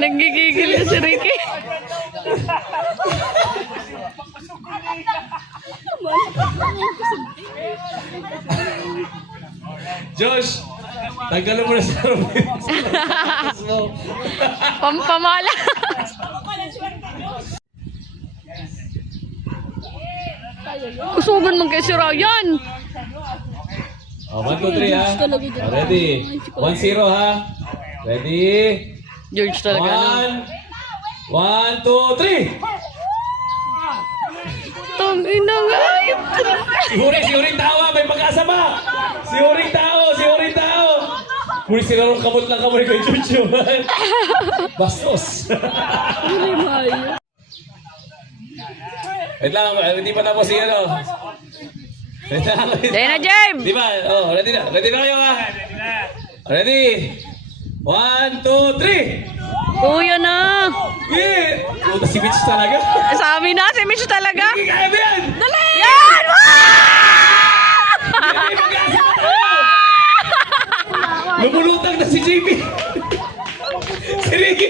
Nagigigil na si Ricky. Josh, tanggalan mo na sa Pampamala. Usugan man kay si Ryan. Oh, 1, 2, 3 ha. Ready? 1-0 ha. Ready? George talaga. 1, 2, 3. Tangina nga. Si Huring tawa, may pag-asa ba? Si Huring tao. Huring sinarong kamot lang kamo ni kay Chucho. Bastos. Wait lang, hindi pa tapos si ano. Wait lang. Dahil na, James! Di ba? Oh, ready na. Ready na kayo ha? Ready? 1, 2, 3. Kuya na. Yeah! Puta si Mitch talaga. Sa amin na, si Mitch talaga. Hindi kaya ba yan? Dali! Yan! Hindi mag-asa pa tayo! Lumulutang na si JP. Si Ricky.